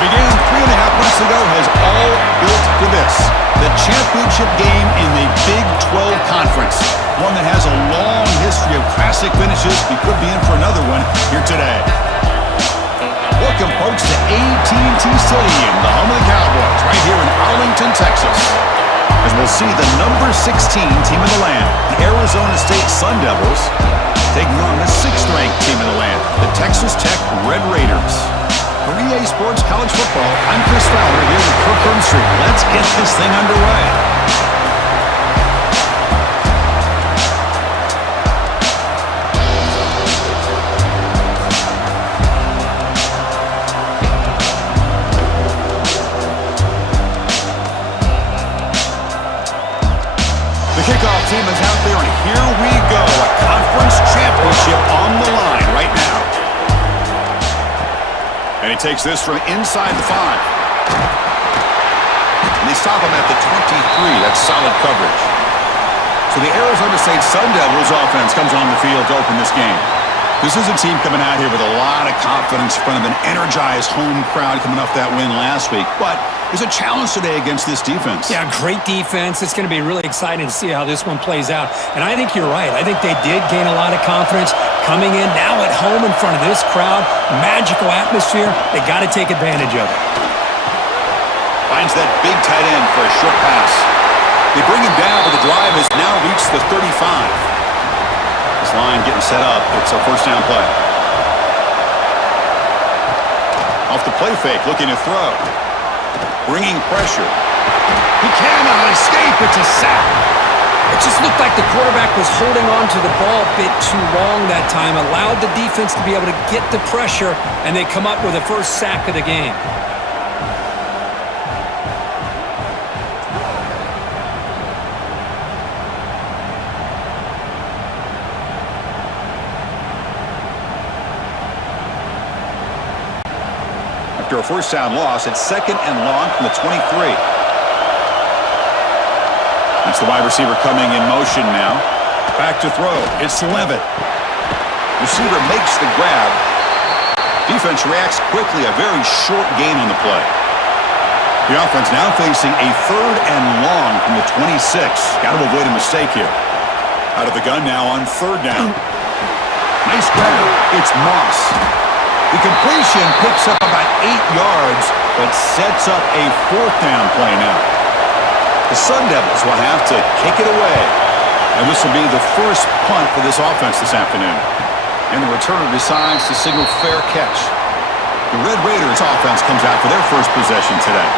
began 3.5 months ago has all built to this. The championship game in the Big 12 Conference. One that has a long history of classic finishes. We could be in for another one here today. Welcome, folks, to AT&T Stadium, the home of the Cowboys, right here in Arlington, Texas. As we'll see the number 16 team in the land, the Arizona State Sun Devils, taking on the 6th-ranked team in the land, the Texas Tech Red Raiders. For EA Sports College Football, I'm Chris Fowler here with Kirk Herbstreit. Let's get this thing underway. The kickoff team is out there, and here we go. A conference championship on the line right now. And he takes this from inside the 5. And they stop him at the 23. That's solid coverage. So the Arizona State Sun Devils offense comes on the field to open this game. This is a team coming out here with a lot of confidence in front of an energized home crowd coming off that win last week. But there's a challenge today against this defense. Yeah, great defense. It's going to be really exciting to see how this one plays out. And I think you're right. I think they did gain a lot of confidence coming in now at home in front of this crowd. Magical atmosphere. They got to take advantage of it. Finds that big tight end for a short pass. They bring him down, but the drive has now reached the 35. This line getting set up. It's a first down play. Off the play fake, looking to throw. Bringing pressure. He cannot escape. It's a sack. It just looked like the quarterback was holding on to the ball a bit too long that time, allowed the defense to be able to get the pressure, and they come up with the first sack of the game. After a first down loss, it's 2nd and long from the 23. That's the wide receiver coming in motion now. Back to throw. It's Levitt. Receiver makes the grab. Defense reacts quickly. A very short gain on the play. The offense now facing a 3rd and long from the 26. Got to avoid a mistake here. Out of the gun now on 3rd down. Nice grab. It's Moss. The completion picks up about 8 yards, but sets up a 4th down play now. The Sun Devils will have to kick it away. And this will be the first punt for this offense this afternoon. And the returner decides to signal fair catch. The Red Raiders offense comes out for their first possession today.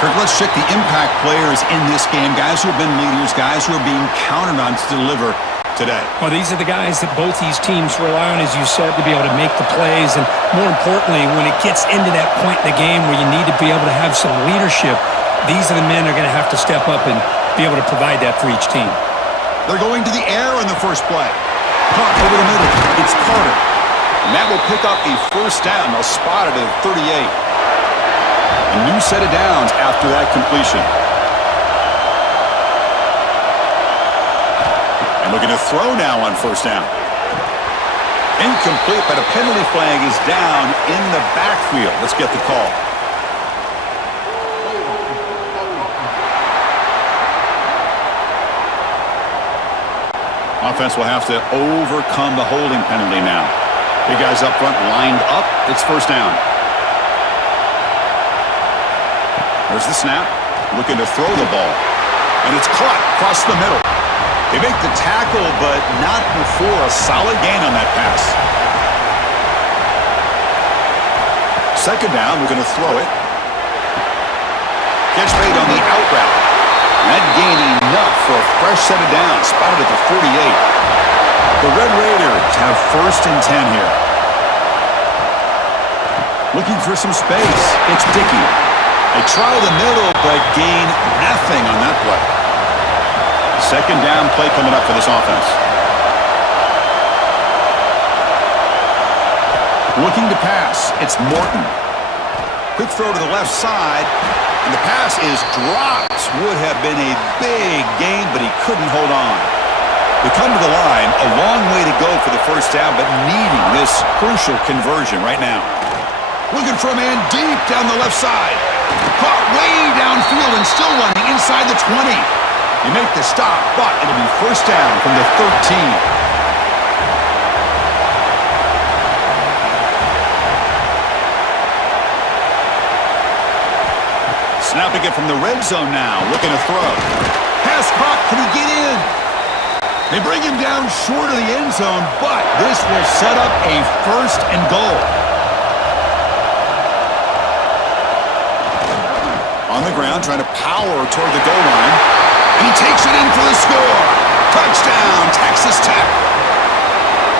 Kirk, let's check the impact players in this game. Guys who have been leaders, guys who are being counted on to deliver today. Well, these are the guys that both these teams rely on, as you said, to be able to make the plays. And more importantly, when it gets into that point in the game where you need to be able to have some leadership, these are the men that are going to have to step up and be able to provide that for each team. They're going to the air in the first play. Punt over the middle. It's Carter. And that will pick up a first down. They'll spot it at 38. A new set of downs after that completion. And looking to throw now on first down. Incomplete, but a penalty flag is down in the backfield. Let's get the call. Offense will have to overcome the holding penalty now. Big guys up front lined up. It's first down. There's the snap. Looking to throw the ball. And it's caught across the middle. They make the tackle, but not before a solid gain on that pass. 2nd down, we're going to throw it. Catch made on the out route. That gain enough for a fresh set of downs, spotted at the 48. The Red Raiders have 1st and 10 here. Looking for some space. It's Dickey. They try the middle, but gain nothing on that play. 2nd down play coming up for this offense. Looking to pass. It's Morton. Quick throw to the left side. And the pass is dropped. Would have been a big gain, but he couldn't hold on. They come to the line. A long way to go for the first down, but needing this crucial conversion right now. Looking for a man deep down the left side. Caught way downfield and still running inside the 20. You make the stop, but it'll be first down from the 13. Snapping it from the red zone now, looking to throw. Pass caught, can he get in? They bring him down short of the end zone, but this will set up a first and goal. On the ground, trying to power toward the goal line. And he takes it in for the score. Touchdown, Texas Tech.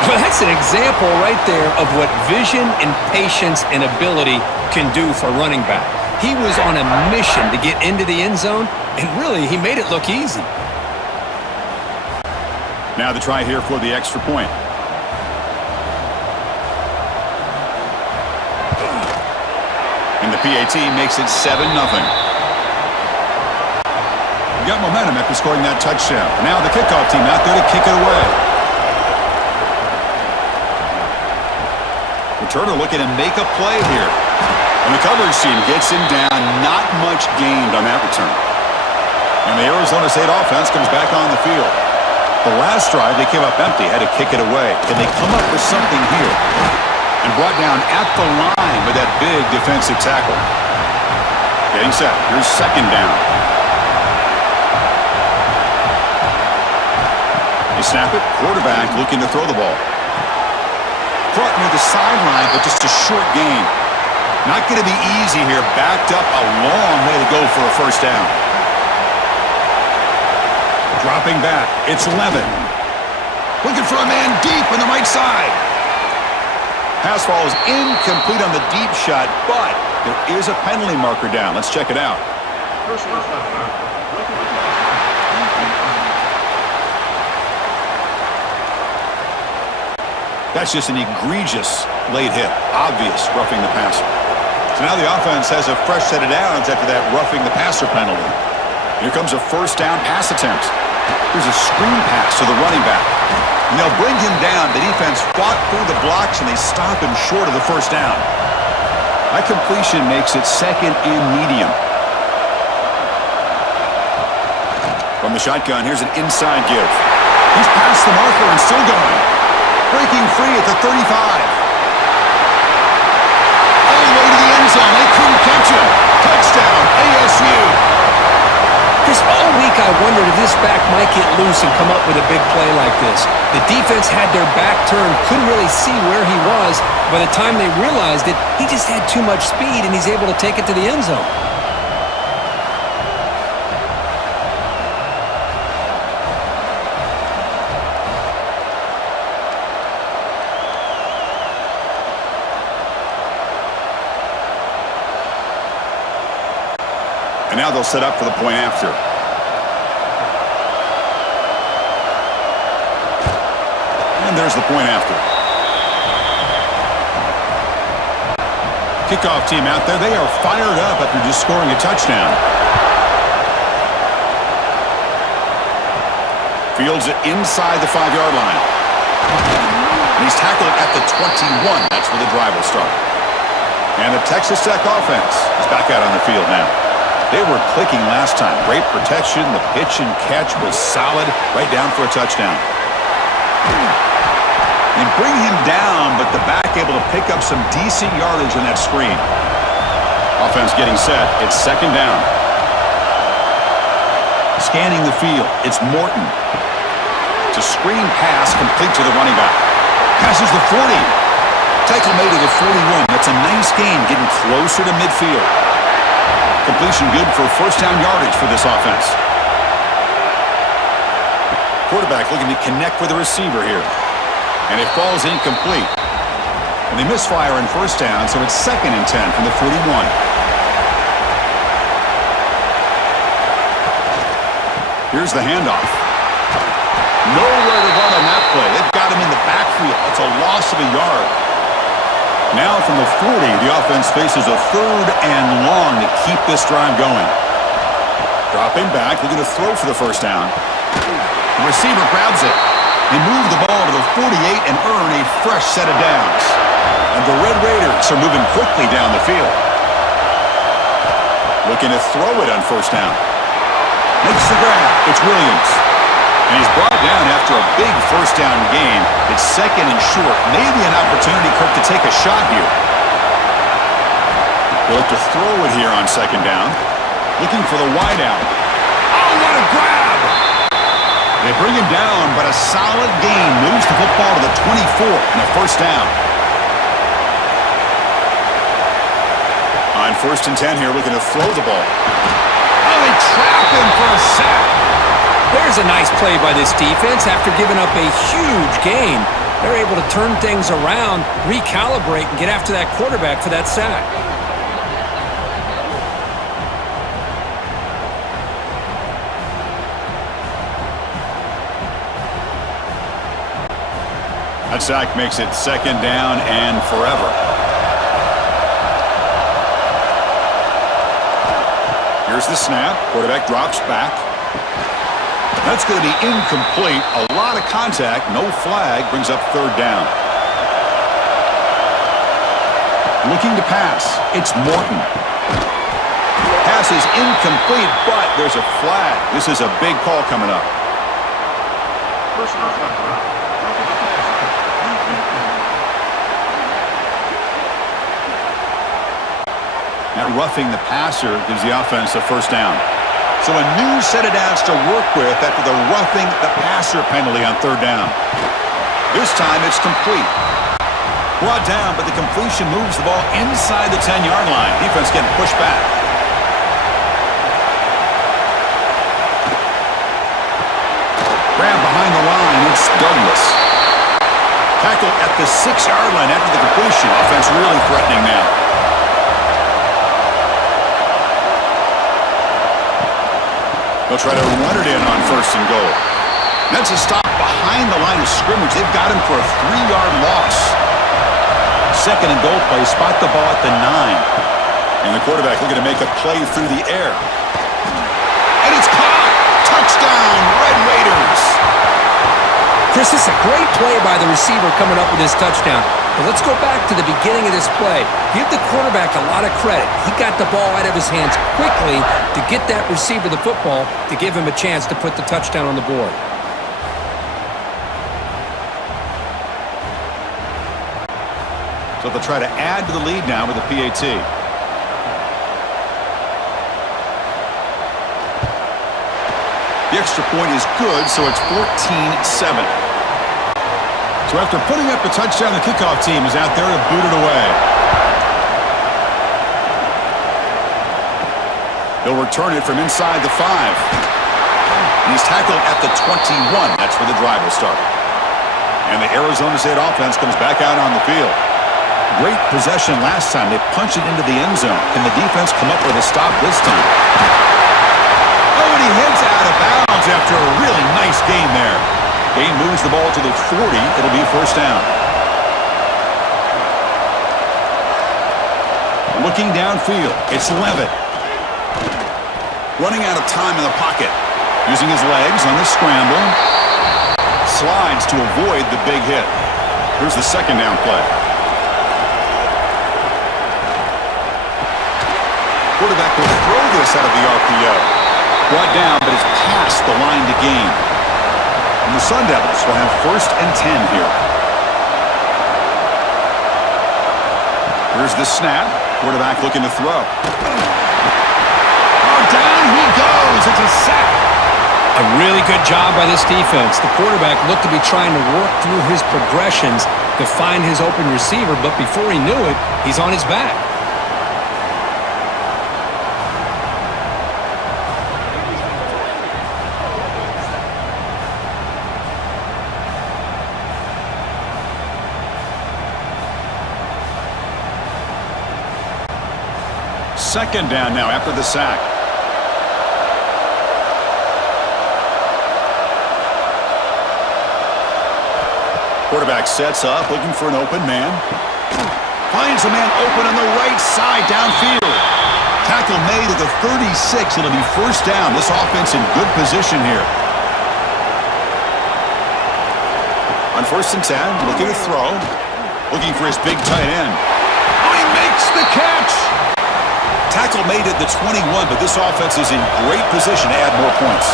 Well, that's an example right there of what vision and patience and ability can do for running back. He was on a mission to get into the end zone, and really, he made it look easy. Now the try here for the extra point. And the PAT makes it 7-0. You got momentum after scoring that touchdown. Now the kickoff team out there to kick it away. Returner looking to make a play here. And the coverage team gets him down. Not much gained on that return. And the Arizona State offense comes back on the field. The last drive, they came up empty, had to kick it away. Can they come up with something here? And brought down at the line with that big defensive tackle. Getting set. Here's second down. They snap it. Quarterback looking to throw the ball. Caught near the sideline, but just a short gain. Not going to be easy here. Backed up a long way to go for a first down. Dropping back. It's 11. Looking for a man deep on the right side. Pass ball is incomplete on the deep shot, but there is a penalty marker down. Let's check it out. That's just an egregious late hit. Obvious roughing the passer. So now the offense has a fresh set of downs after that roughing the passer penalty. Here comes a first down pass attempt. Here's a screen pass to the running back. And they'll bring him down. The defense fought through the blocks, and they stop him short of the first down. That completion makes it second and medium. From the shotgun, here's an inside give. He's past the marker and still going. Breaking free at the 35. All the way to the end zone. They couldn't catch him. Touchdown, ASU. Chris, all week I wondered if this back might get loose and come up with a big play like this. The defense had their back turned, couldn't really see where he was. By the time they realized it, he just had too much speed, and he's able to take it to the end zone. And now they'll set up for the point after. And there's the point after. Kickoff team out there. They are fired up after just scoring a touchdown. Fields it inside the 5-yard line. And he's tackled at the 21. That's where the drive will start. And the Texas Tech offense is back out on the field now. They were clicking last time. Great protection. The pitch and catch was solid. Right down for a touchdown. They bring him down, but the back able to pick up some decent yardage in that screen. Offense getting set. It's second down. Scanning the field. It's Morton. It's a screen pass complete to the running back. Passes the 40. Tackle made at the 41. That's a nice gain getting closer to midfield. Completion good for first down yardage for this offense. Quarterback looking to connect with the receiver here. And it falls incomplete. And they misfire in first down, so it's second and 10 from the 41. Here's the handoff. Nowhere to run on that play. They've got him in the backfield. It's a loss of a yard. Now from the 40, the offense faces a third and long to keep this drive going. Dropping back, looking to throw for the first down. The receiver grabs it. They move the ball to the 48 and earn a fresh set of downs. And the Red Raiders are moving quickly down the field. Looking to throw it on first down. Makes the grab. It's Williams. And he's brought down after a big first down gain. It's second and short. Maybe an opportunity, Kirk, to take a shot here. They'll look to throw it here on second down. Looking for the wideout. Oh, what a grab! They bring him down, but a solid gain moves the football to the 24 and a first down. On first and 10 here, looking to throw the ball. Oh, they trap him for a sack. There's a nice play by this defense. After giving up a huge gain, they're able to turn things around, recalibrate, and get after that quarterback for that sack. That sack makes it second down and forever. Here's the snap. Quarterback drops back. That's going to be incomplete. A lot of contact. No flag. Brings up third down. Looking to pass. It's Morton. Pass is incomplete, but there's a flag. This is a big call coming up. That roughing the passer gives the offense a first down. So a new set of downs to work with after the roughing the passer penalty on third down. This time it's complete. Brought down, but the completion moves the ball inside the 10-yard line. Defense getting pushed back. Grab behind the line. It's Douglas. Tackle at the 6-yard line after the completion. Offense really threatening now. They'll try to run it in on first and goal. That's a stop behind the line of scrimmage. They've got him for a 3-yard loss. Second and goal play. Spot the ball at the 9. And the quarterback looking to make a play through the air. And it's caught. Touchdown, Red Raiders. Chris, this is a great play by the receiver coming up with this touchdown. But let's go back to the beginning of this play. Give the quarterback a lot of credit. He got the ball out of his hands quickly to get that receiver the football to give him a chance to put the touchdown on the board. So they'll try to add to the lead now with a PAT. The extra point is good, so it's 14-7. So after putting up a touchdown, the kickoff team is out there to boot it away. They'll return it from inside the 5. And he's tackled at the 21. That's where the drive will start. And the Arizona State offense comes back out on the field. Great possession last time. They punch it into the end zone. Can the defense come up with a stop this time? Oh, and he heads out of bounds after a really nice game there. Gain moves the ball to the 40. It'll be first down. Looking downfield. It's Levitt. Running out of time in the pocket. Using his legs on the scramble. Slides to avoid the big hit. Here's the second down play. Quarterback will throw this out of the RPO. Brought down, but it's past the line to gain. And the Sun Devils will have first and 10 here. Here's the snap. Quarterback looking to throw. Oh, down he goes. It's a sack. A really good job by this defense. The quarterback looked to be trying to work through his progressions to find his open receiver, but before he knew it, he's on his back. Second down now after the sack. Quarterback sets up, looking for an open man. Finds a man open on the right side downfield. Tackle made at the 36. It'll be first down. This offense in good position here. On first and 10, looking to throw. Looking for his big tight end. Oh, he makes the catch! Tackle made at the 21, but this offense is in great position to add more points.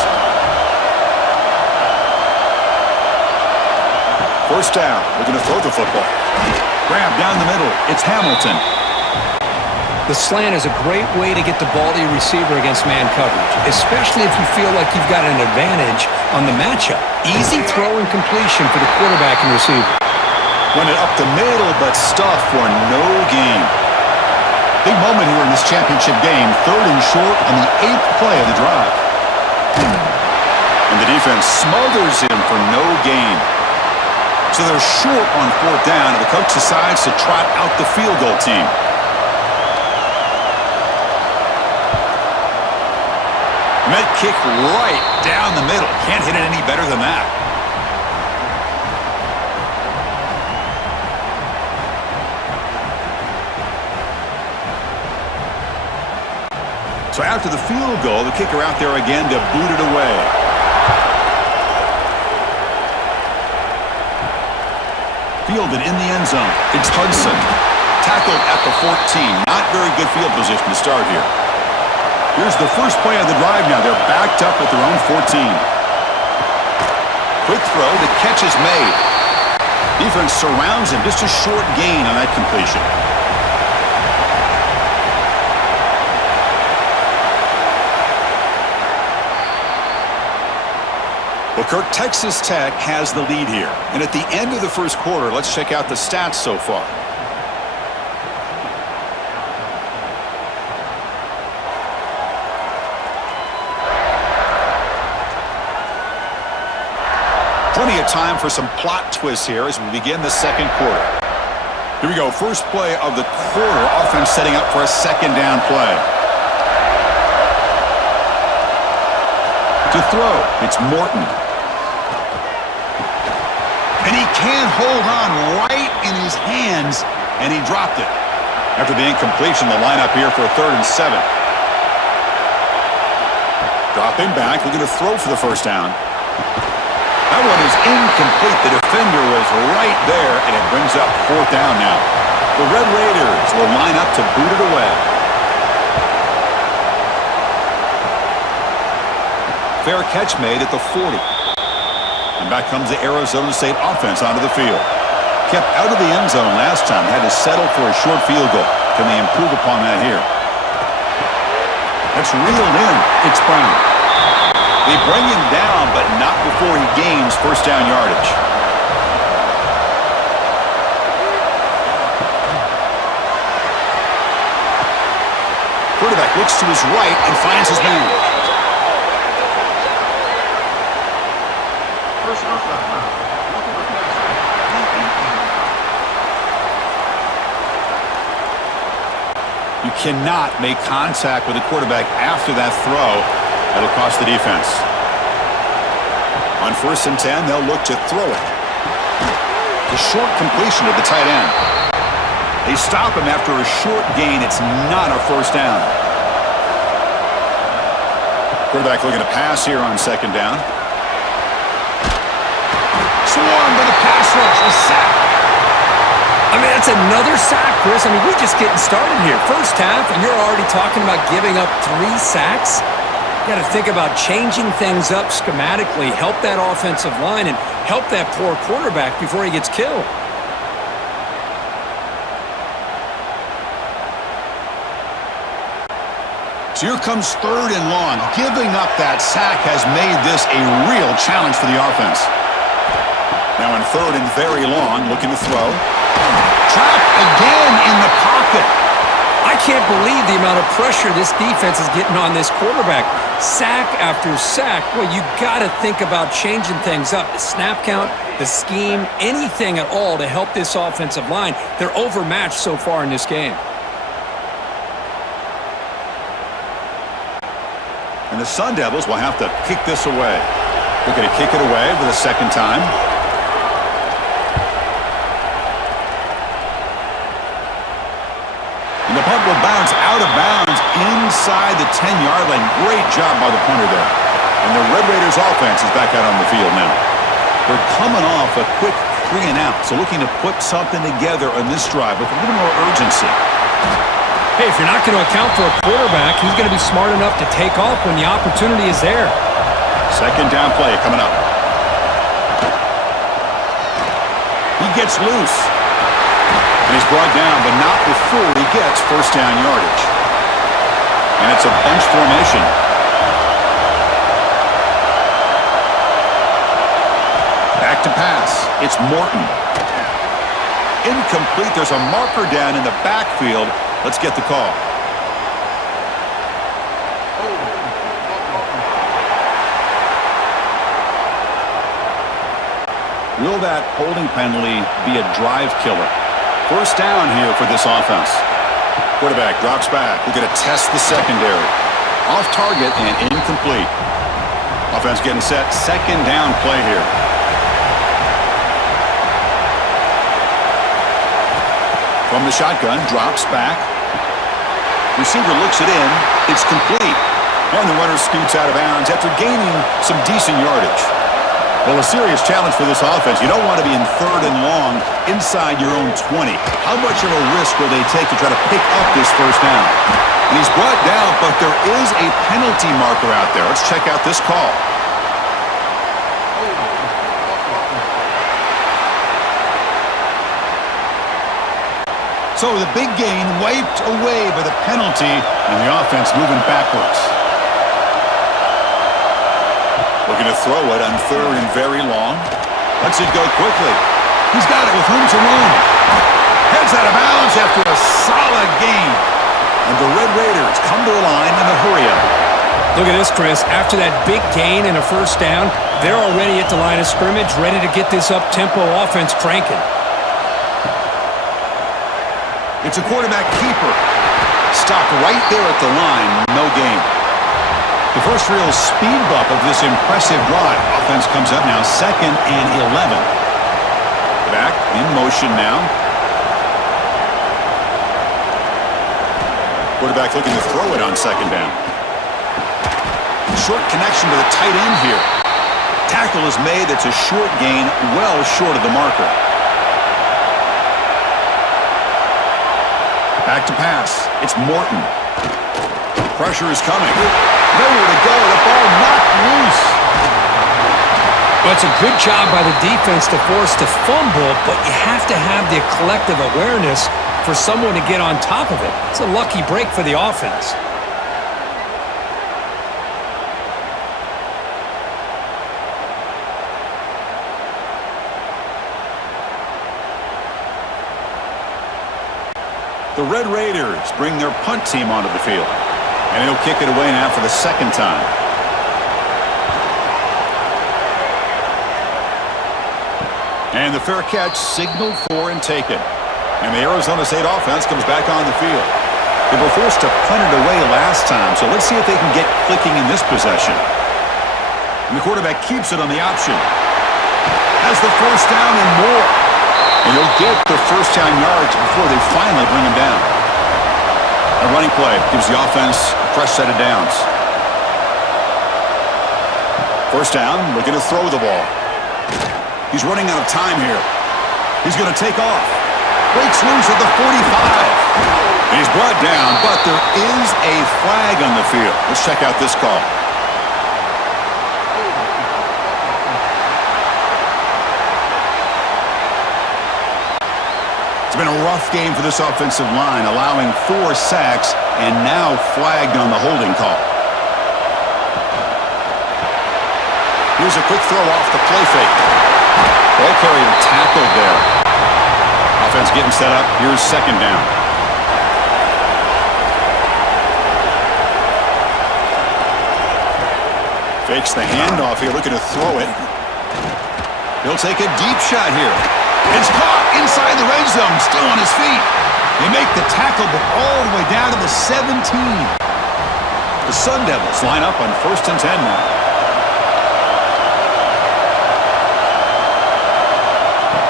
First down. Looking to throw the football. Grab down the middle. It's Hamilton. The slant is a great way to get the ball to your receiver against man coverage, especially if you feel like you've got an advantage on the matchup. Easy throw and completion for the quarterback and receiver. Run it up the middle, but stuffed for no gain. Big moment here in this championship game. 3rd and short on the 8th play of the drive. And the defense smothers him for no gain. So they're short on 4th down, and the coach decides to trot out the field goal team. Met kick right down the middle. Can't hit it any better than that. So after the field goal, the kicker out there again to boot it away. Fielded in the end zone. It's Hudson. Tackled at the 14. Not very good field position to start here. Here's the first play of the drive now. They're backed up at their own 14. Quick throw. The catch is made. Defense surrounds him. Just a short gain on that completion. Well, Kirk, Texas Tech has the lead here. And at the end of the first quarter, let's check out the stats so far. Plenty of time for some plot twists here as we begin the second quarter. Here we go. First play of the quarter. Offense setting up for a second down play. To throw, it's Morton. And he can't hold on right in his hands, and he dropped it. After the incompletion, the lineup here for a 3rd and 7. Dropping back, looking to throw for the first down. That one is incomplete. The defender was right there, and it brings up 4th down now. The Red Raiders will line up to boot it away. Fair catch made at the 40. And back comes the Arizona State offense onto the field. Kept out of the end zone last time. Had to settle for a short field goal. Can they improve upon that here? That's reeled in. It's Brown. They bring him down, but not before he gains first down yardage. Quarterback looks to his right and finds his man. You cannot make contact with the quarterback after that throw. That'll cost the defense. On 1st and 10, they'll look to throw it. The short completion to the tight end. They stop him after a short gain. It's not a first down. Quarterback looking to pass here on 2nd down. Swarmed by the pass rush. A sack. I mean, that's another sack, Chris. I mean, we're just getting started here. First half, and you're already talking about giving up 3 sacks. You got to think about changing things up schematically, help that offensive line, and help that poor quarterback before he gets killed. So here comes 3rd and long. Giving up that sack has made this a real challenge for the offense. Now in 3rd and very long, looking to throw. Trapped again in the pocket. I can't believe the amount of pressure this defense is getting on this quarterback. Sack after sack. Well, you got to think about changing things up. The snap count, the scheme, anything at all to help this offensive line. They're overmatched so far in this game. And the Sun Devils will have to kick this away. They're going to kick it away for the 2nd time. And the punt will bounce out of bounds inside the 10-yard line. Great job by the punter there. And the Red Raiders offense is back out on the field now. They're coming off a quick 3 and out, so looking to put something together on this drive with a little more urgency. Hey, if you're not going to account for a quarterback, he's going to be smart enough to take off when the opportunity is there. Second down play coming up. He gets loose. And he's brought down, but not before he gets first down yardage. And it's a bunch formation. Back to pass. It's Morton. Incomplete. There's a marker down in the backfield. Let's get the call. Will that holding penalty be a drive killer? First down here for this offense. Quarterback drops back. We're going to test the secondary. Off target and incomplete. Offense getting set. Second down play here. From the shotgun, drops back. Receiver looks it in. It's complete. And the runner scoots out of bounds after gaining some decent yardage. Well, a serious challenge for this offense. You don't want to be in third and long inside your own 20. How much of a risk will they take to try to pick up this first down? And he's brought down, but there is a penalty marker out there. Let's check out this call. So the big gain wiped away by the penalty, and the offense moving backwards. Looking to throw it on third and very long. Lets it go quickly. He's got it with room to roam. Heads out of bounds after a solid gain. And the Red Raiders come to the line in a hurry-up. Look at this, Chris. After that big gain and a first down, they're already at the line of scrimmage, ready to get this up-tempo offense cranking. It's a quarterback keeper. Stopped right there at the line. No gain. The first real speed bump of this impressive drive. Offense comes up now, 2nd and 11. Back in motion now. Quarterback looking to throw it on second down. Short connection to the tight end here. Tackle is made. It's a short gain, well short of the marker. Back to pass. It's Morton. Pressure is coming. Nowhere to go. The ball knocked loose. Well, it's a good job by the defense to force the fumble, but you have to have the collective awareness for someone to get on top of it. It's a lucky break for the offense. The Red Raiders bring their punt team onto the field. And he'll kick it away now for the second time. And the fair catch signaled for and taken. And the Arizona State offense comes back on the field. They were forced to punt it away last time, so let's see if they can get clicking in this possession. And the quarterback keeps it on the option. Has the first down and more. And he'll get the first down yards before they finally bring him down. A running play gives the offense a fresh set of downs. First down, looking to throw the ball. He's running out of time here. He's going to take off. Breaks loose at the 45. And he's brought down, but there is a flag on the field. Let's check out this call. It's been a rough game for this offensive line, allowing 4 sacks and now flagged on the holding call. Here's a quick throw off the play fake. Ball carrier tackled there. Offense getting set up. Here's second down. Fakes the handoff here, looking to throw it. He'll take a deep shot here. It's caught inside the red zone, still on his feet. They make the tackle, but all the way down to the 17. The Sun Devils line up on 1st and 10 now.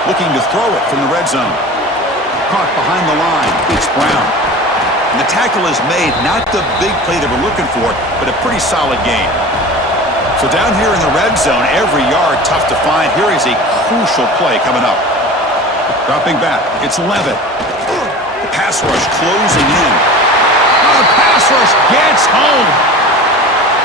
Looking to throw it from the red zone. Caught behind the line. It's Brown. And the tackle is made. Not the big play they were looking for, but a pretty solid game. So down here in the red zone, every yard tough to find. Here is a crucial play coming up. Dropping back. It's Levitt. The pass rush closing in. Oh, the pass rush gets home.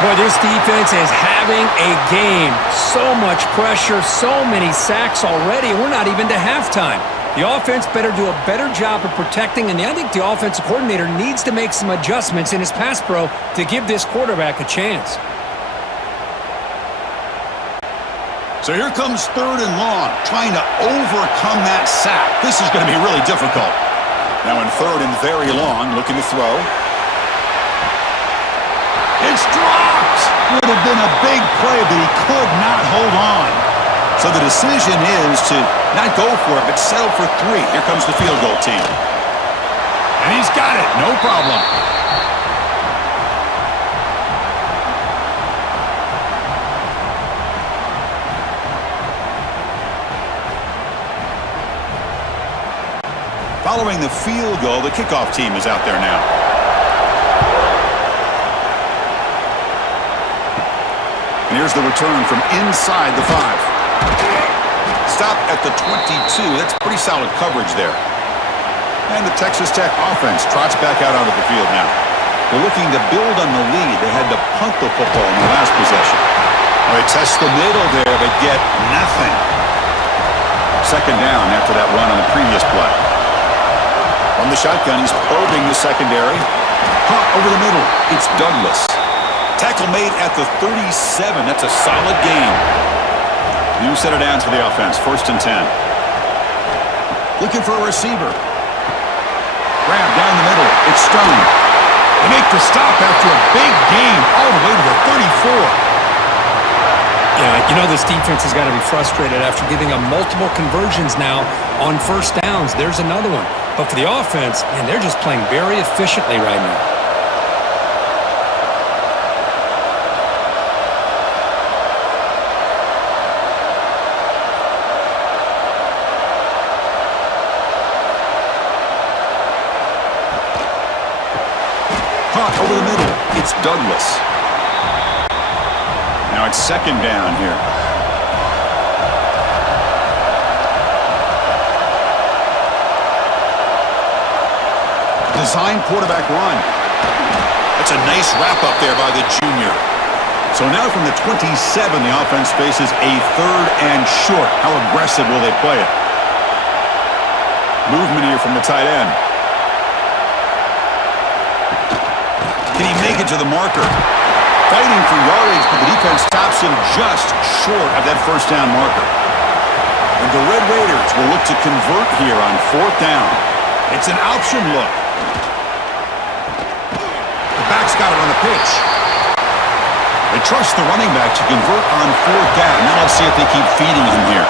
Boy, this defense is having a game. So much pressure, so many sacks already, and we're not even to halftime. The offense better do a better job of protecting, and I think the offensive coordinator needs to make some adjustments in his pass pro to give this quarterback a chance. So here comes 3rd and long, trying to overcome that sack. This is going to be really difficult. Now in 3rd and very long, looking to throw. It's dropped! Would have been a big play, but he could not hold on. So the decision is to not go for it, but settle for 3. Here comes the field goal team. And he's got it, no problem. Following the field goal, the kickoff team is out there now. And here's the return from inside the 5. Stop at the 22. That's pretty solid coverage there. And the Texas Tech offense trots back out onto the field now. They're looking to build on the lead. They had to punt the football in the last possession. They test the middle there, but get nothing. 2nd down after that run on the previous play. From the shotgun, he's probing the secondary. Caught over the middle. It's Douglas. Tackle made at the 37. That's a solid gain. New set of downs for the offense. 1st and 10. Looking for a receiver. Grab down the middle. It's Stone. They make the stop after a big gain all the way to the 34. Yeah, you know this defense has got to be frustrated after giving up multiple conversions now on 1st downs. There's another one. But for the offense, man, they're just playing very efficiently right now. Over the middle, it's Douglas. Now it's 2nd down here. Design quarterback run. That's a nice wrap up there by the junior. So now from the 27, the offense faces a 3rd and short. How aggressive will they play it? Movement here from the tight end. Can he make it to the marker? Fighting for yardage, but the defense stops him just short of that 1st down marker. And the Red Raiders will look to convert here on 4th down. It's an option look. The back's got it on the pitch. They trust the running back to convert on 4th down. Now let's see if they keep feeding him here.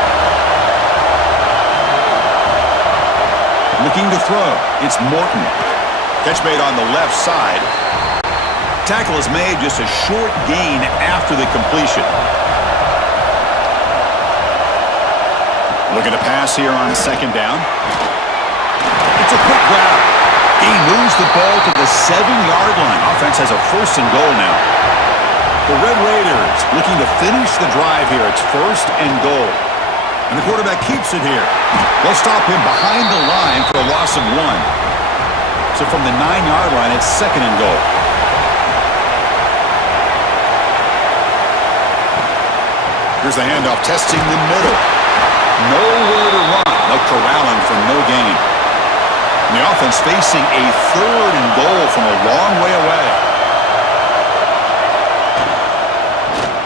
Looking to throw. It's Morton. Catch made on the left side. Tackle is made, just a short gain after the completion. Looking to pass here on 2nd down. It's a quick grab. He moves the ball to the 7-yard line. Offense has a 1st and goal now. The Red Raiders looking to finish the drive here. It's 1st and goal. And the quarterback keeps it here. They'll stop him behind the line for a loss of 1. So from the 9-yard line, it's 2nd and goal. Here's the handoff, testing the middle. Nowhere to run. They'll corral him for no gain. And the offense facing a 3rd and goal from a long way away.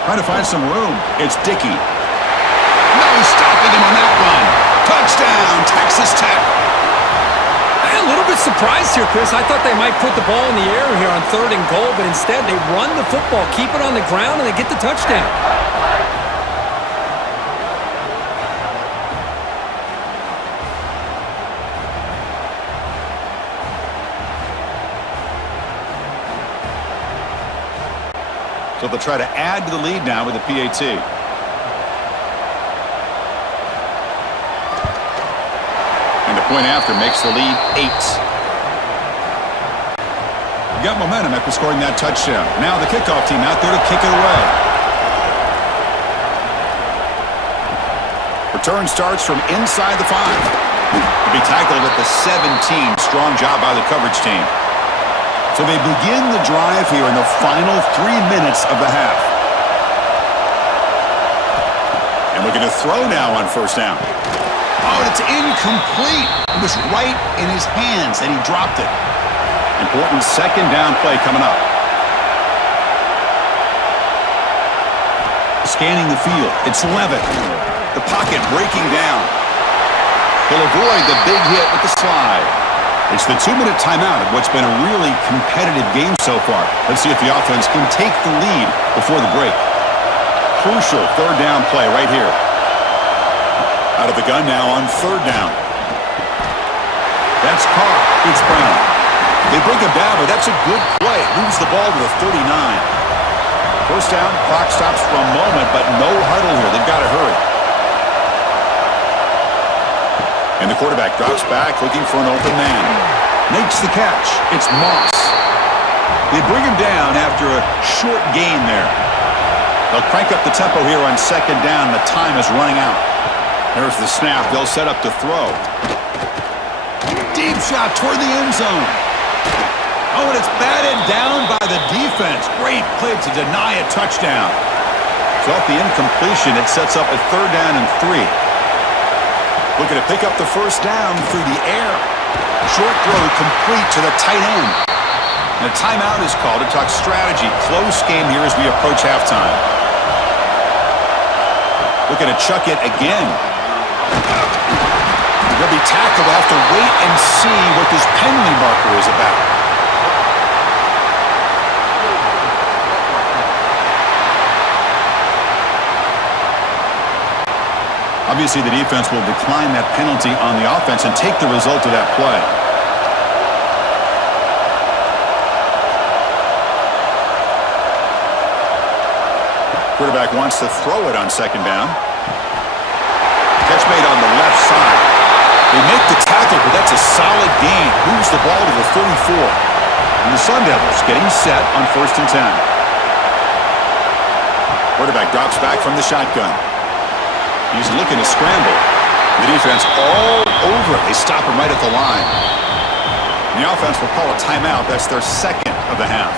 Trying to find some room. It's Dickey. No stopping him on that run. Touchdown, Texas Tech. A little bit surprised here, Chris. I thought they might put the ball in the air here on 3rd and goal, but instead they run the football, keep it on the ground, and they get the touchdown. So they'll try to add to the lead now with a PAT. And the point after makes the lead 8. You got momentum after scoring that touchdown. Now the kickoff team out there to kick it away. Return starts from inside the 5. He'll be tackled at the 17. Strong job by the coverage team. So they begin the drive here in the final 3 minutes of the half. And looking to throw now on first down. Oh, and it's incomplete. It was right in his hands, and he dropped it. Important second down play coming up. Scanning the field. It's Levitt. The pocket breaking down. He'll avoid the big hit with the slide. It's the 2-minute timeout of what's been a really competitive game so far. Let's see if the offense can take the lead before the break. Crucial third down play right here. Out of the gun now on third down. That's Carr. It's Brown. They bring him down, but that's a good play. Moves the ball to the 39. First down, clock stops for a moment, but no huddle here. They've got to hurry. And the quarterback drops back, looking for an open man. Makes the catch. It's Moss. They bring him down after a short gain there. They'll crank up the tempo here on second down. The time is running out. There's the snap. They'll set up to throw. Deep shot toward the end zone. Oh, and it's batted down by the defense. Great play to deny a touchdown. So off the incompletion, it sets up a third down and 3. Looking to pick up the first down through the air. Short throw complete to the tight end. And a timeout is called to talk strategy. Close game here as we approach halftime. Looking to chuck it again. He'll be tackled. We'll have to wait and see what this penalty marker is about. Obviously, the defense will decline that penalty on the offense and take the result of that play. Quarterback wants to throw it on second down. Catch made on the left side. They make the tackle, but that's a solid gain. Moves the ball to the 34. And the Sun Devils getting set on 1st and 10. Quarterback drops back from the shotgun. He's looking to scramble. The defense all over it. They stop him right at the line. And the offense will call a timeout. That's their second of the half.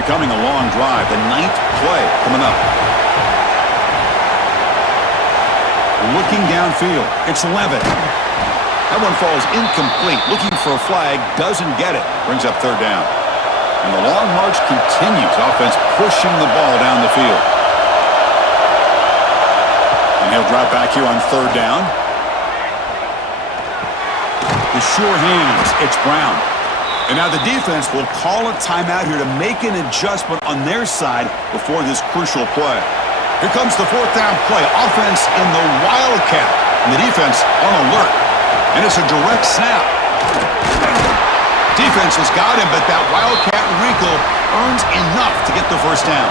Becoming a long drive. The 9th play coming up. Looking downfield. It's Levitt. That one falls incomplete. Looking for a flag. Doesn't get it. Brings up third down. And the long march continues. Offense pushing the ball down the field. And he'll drop back here on third down. The sure hands. It's Brown. And now the defense will call a timeout here to make an adjustment on their side before this crucial play. Here comes the fourth down play. Offense in the Wildcat. And the defense on alert. And it's a direct snap. Defense has got him, but that Wildcat wrinkle earns enough to get the first down.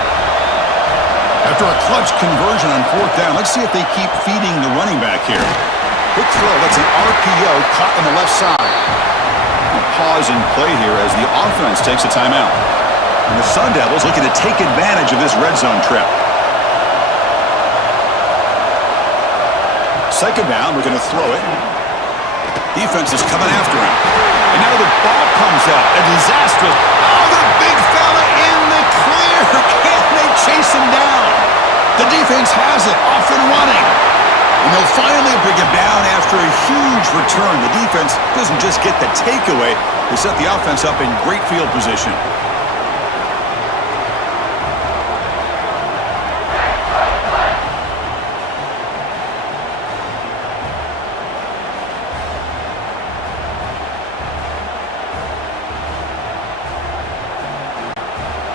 After a clutch conversion on fourth down, let's see if they keep feeding the running back here. Quick throw. That's an RPO caught on the left side. Pause and play here as the offense takes a timeout. And the Sun Devils looking to take advantage of this red zone trip. Second down, we're going to throw it. Defense is coming after him. And now the ball comes out. A disastrous. Oh, the big fella in the clear. Can they chase him down? The defense has it. Off and running. And they'll finally bring him down after a huge return. The defense doesn't just get the takeaway. They set the offense up in great field position.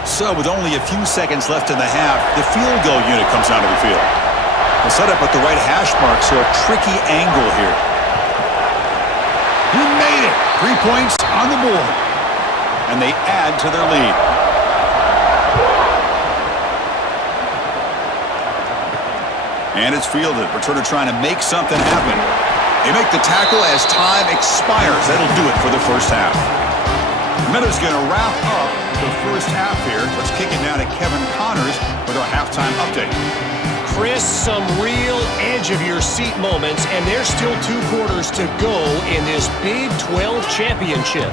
So with only a few seconds left in the half, the field goal unit comes out of the field. They'll set up at the right hash mark, so a tricky angle here. He made it. 3 points on the board. And they add to their lead. And it's fielded. Returner trying to make something happen. They make the tackle as time expires. That'll do it for the first half. Meadows going to wrap up the first half here. Let's kick it down to Kevin Connors with our halftime update. Chris, some real edge-of-your-seat moments, and there's still 2 quarters to go in this Big 12 championship.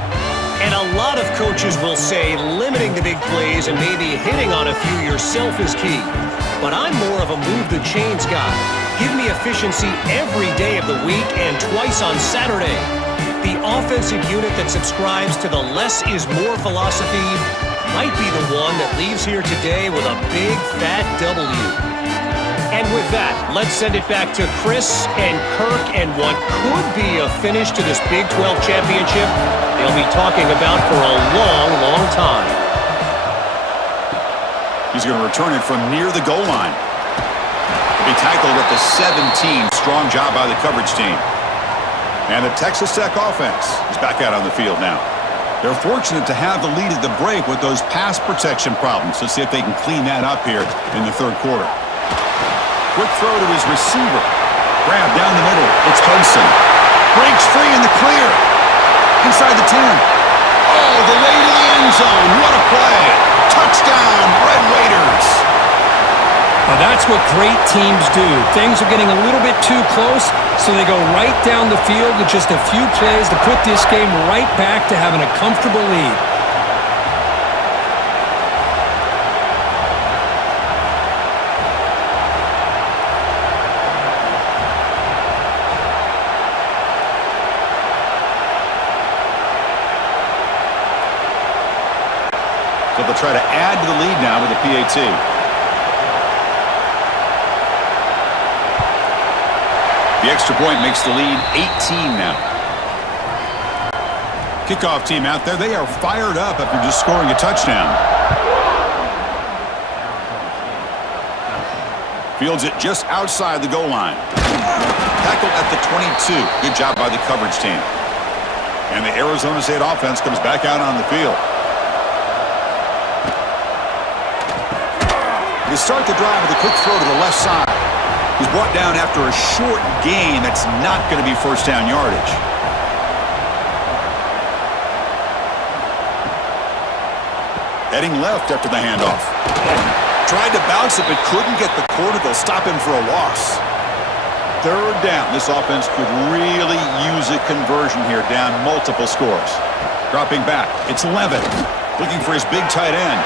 And a lot of coaches will say limiting the big plays and maybe hitting on a few yourself is key. But I'm more of a move-the-chains guy. Give me efficiency every day of the week and twice on Saturday. The offensive unit that subscribes to the less is more philosophy might be the one that leaves here today with a big, fat W. And with that, let's send it back to Chris and Kirk and what could be a finish to this Big 12 championship they'll be talking about for a long, long time. He's going to return it from near the goal line. He'll be tackled at the 17. Strong job by the coverage team. And the Texas Tech offense is back out on the field now. They're fortunate to have the lead at the break with those pass protection problems. Let's see if they can clean that up here in the 3rd quarter. Quick throw to his receiver. Grab down the middle. It's Hudson. Breaks free in the clear. Inside the 10. Oh, the way to the end zone. What a play. Touchdown, Red Raiders. Now that's what great teams do. Things are getting a little bit too close, so they go right down the field with just a few plays to put this game right back to having a comfortable lead. So they'll try to add to the lead now with a PAT. The extra point makes the lead 18 now. Kickoff team out there. They are fired up after just scoring a touchdown. Fields it just outside the goal line. Tackled at the 22. Good job by the coverage team. And the Arizona State offense comes back out on the field. They start the drive with a quick throw to the left side. He's brought down after a short gain that's not going to be first down yardage. Heading left after the handoff. Tried to bounce it but couldn't get the corner. They'll stop him for a loss. 3rd down. This offense could really use a conversion here, down multiple scores. Dropping back. It's Levin. Looking for his big tight end.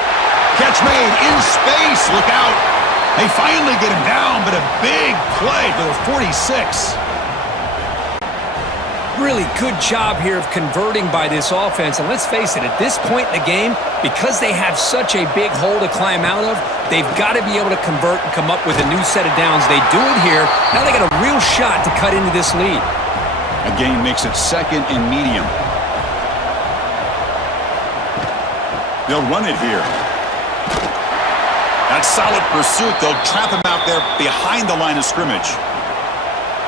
Catch made in space. Look out. They finally get him down, but a big play for the 46. Really good job here of converting by this offense. And let's face it, at this point in the game, because they have such a big hole to climb out of, they've got to be able to convert and come up with a new set of downs. They do it here. Now they got a real shot to cut into this lead. A gain makes it 2nd and medium. They'll run it here. That solid pursuit. They'll trap him out there behind the line of scrimmage.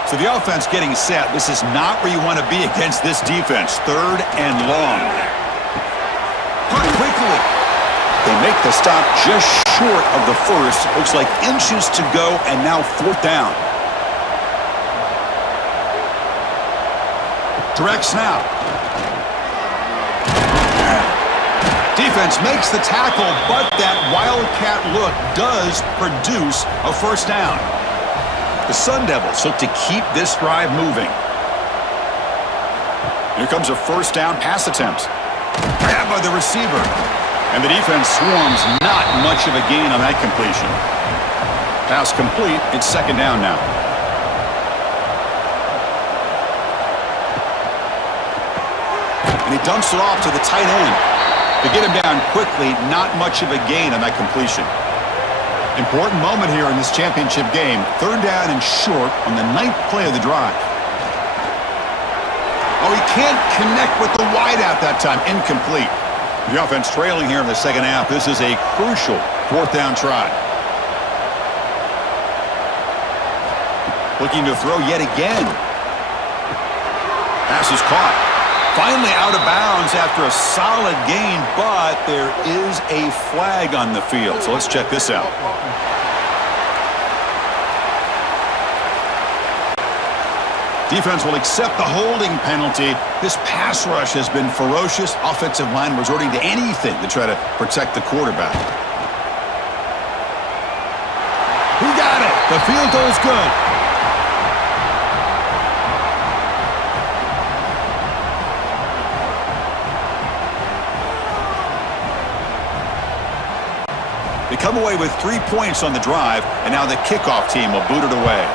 So the offense getting set. This is not where you want to be against this defense. 3rd and long. Punt quickly. They make the stop just short of the first. Looks like inches to go, and now 4th down. Direct snap. Defense makes the tackle, but that wildcat look does produce a first down. The Sun Devils look to keep this drive moving. Here comes a first down pass attempt. Grab by the receiver. And the defense swarms. Not much of a gain on that completion. Pass complete. It's 2nd down now. And he dumps it off to the tight end. To get him down quickly, not much of a gain on that completion. Important moment here in this championship game. 3rd down and short on the 9th play of the drive. Oh, he can't connect with the wideout that time. Incomplete. The offense trailing here in the 2nd half. This is a crucial 4th down try. Looking to throw yet again. Pass is caught. Finally out of bounds after a solid gain, but there is a flag on the field. So let's check this out. Defense will accept the holding penalty. This pass rush has been ferocious. Offensive line resorting to anything to try to protect the quarterback. Who got it? The field goal is good. They come away with 3 points on the drive, and now the kickoff team will boot it away.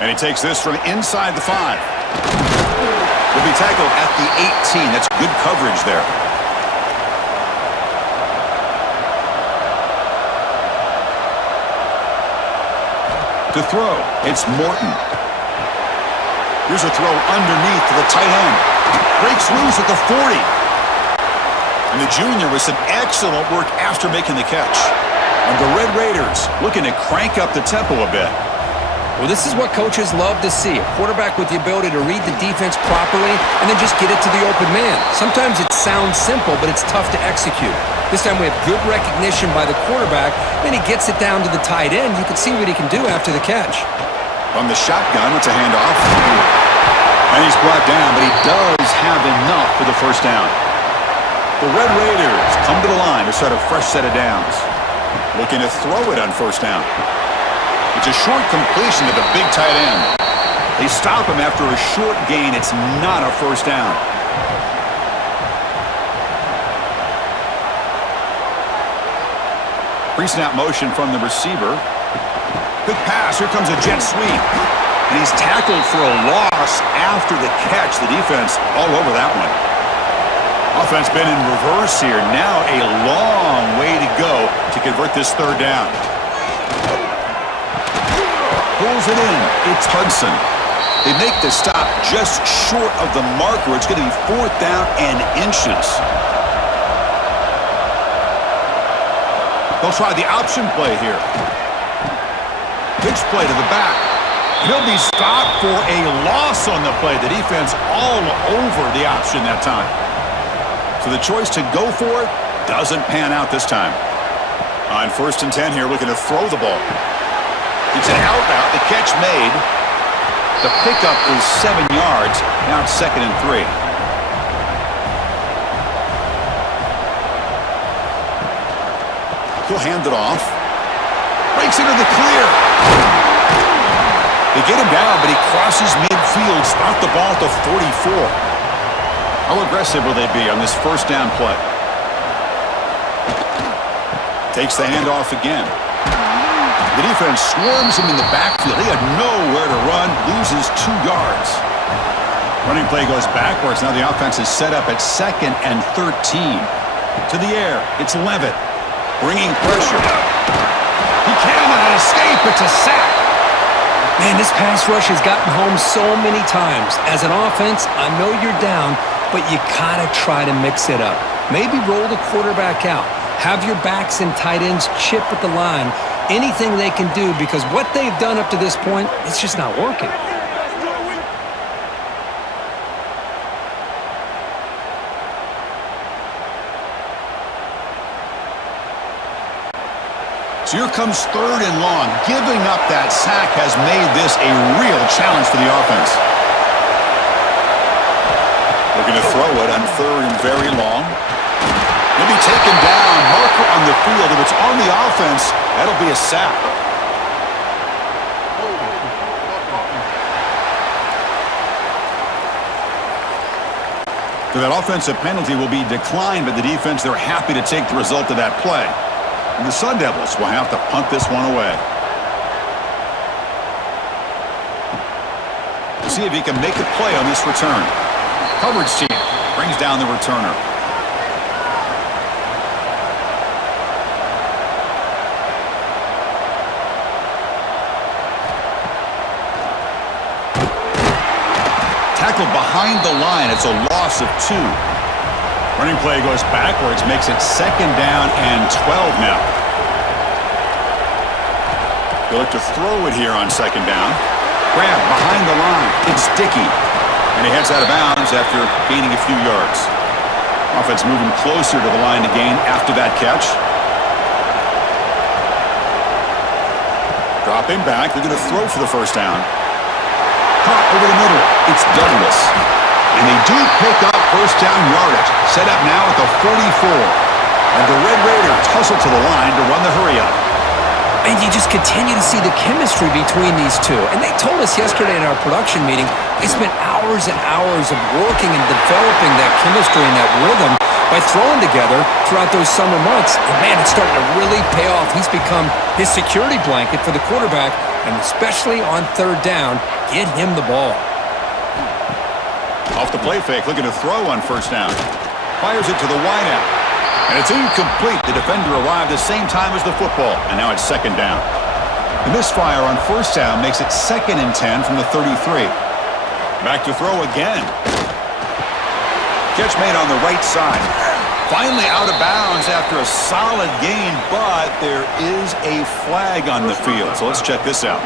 And he takes this from inside the 5. Will be tackled at the 18. That's good coverage there. To throw, it's Morton. Here's a throw underneath to the tight end. Breaks loose at the 40. And the junior with some excellent work after making the catch. And the Red Raiders looking to crank up the tempo a bit. Well, this is what coaches love to see. A quarterback with the ability to read the defense properly and then just get it to the open man. Sometimes it sounds simple, but it's tough to execute. This time we have good recognition by the quarterback, and he gets it down to the tight end. You can see what he can do after the catch. From the shotgun, it's a handoff. And he's brought down, but he does have enough for the first down. The Red Raiders come to the line to start a fresh set of downs. Looking to throw it on first down. It's a short completion to the big tight end. They stop him after a short gain. It's not a first down. Pre-snap motion from the receiver. Quick pass. Here comes a jet sweep. And he's tackled for a loss after the catch. The defense all over that one. Offense been in reverse here. Now a long way to go to convert this third down. Pulls it in. It's Hudson. They make the stop just short of the marker. It's going to be 4th down and inches. They'll try the option play here. Pitch play to the back. He'll be stopped for a loss on the play. The defense all over the option that time. So the choice to go for it doesn't pan out this time. On 1st and 10 here, looking to throw the ball. It's an out route. The catch made. The pickup is 7 yards. Now it's 2nd and 3. He'll hand it off. Breaks into the clear. They get him down, but he crosses midfield. Start the ball at the 44. How aggressive will they be on this first down play? Takes the handoff again. The defense swarms him in the backfield. He had nowhere to run, loses 2 yards. Running play goes backwards. Now the offense is set up at 2nd and 13. To the air, it's Levitt. Bringing pressure. He cannot escape. It's a sack. Man, this pass rush has gotten home so many times. As an offense, I know you're down, but you gotta try to mix it up. Maybe roll the quarterback out. Have your backs and tight ends chip at the line. Anything they can do, because what they've done up to this point, it's just not working. So here comes 3rd and long. Giving up that sack has made this a real challenge for the offense. Looking to throw it on 3rd and very long. He'll be taken down. Marker on the field. If it's on the offense, that'll be a sack. So that offensive penalty will be declined by the defense. They're happy to take the result of that play. And the Sun Devils will have to punt this one away. We'll see if he can make a play on this return. Coverage team brings down the returner. Tackled behind the line. It's a loss of 2. Running play goes backwards, makes it 2nd down and 12 now. They look to throw it here on 2nd down. Grab behind the line. It's Dickey. And he heads out of bounds after gaining a few yards. Offense moving closer to the line to gain after that catch. Dropping back. They're going to throw for the first down. Caught over the middle. It's Douglas. And they do pick up first down yardage. Set up now at the 44. And the Red Raider tussle to the line to run the hurry-up. And you just continue to see the chemistry between these two. And they told us yesterday in our production meeting, they spent hours and hours of working and developing that chemistry and that rhythm by throwing together throughout those summer months. And man, it's starting to really pay off. He's become his security blanket for the quarterback, and especially on third down, get him the ball. Off the play fake, looking to throw on first down. Fires it to the wideout. And it's incomplete. The defender arrived the same time as the football, and now it's second down. The misfire on first down makes it 2nd and 10 from the 33. Back to throw again. Catch made on the right side. Finally out of bounds after a solid gain, but there is a flag on the field. So let's check this out.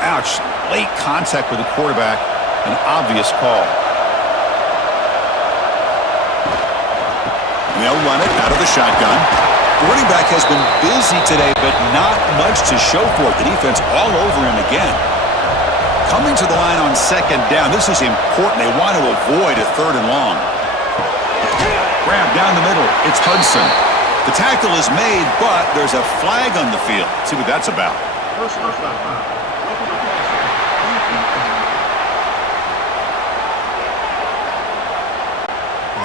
Ouch. Late contact with the quarterback. An obvious call. And they'll run it out of the shotgun. The running back has been busy today, but not much to show for it. The defense all over him again. Coming to the line on second down. This is important. They want to avoid a 3rd and long. Grab down the middle. It's Hudson. The tackle is made, but there's a flag on the field. Let's see what that's about.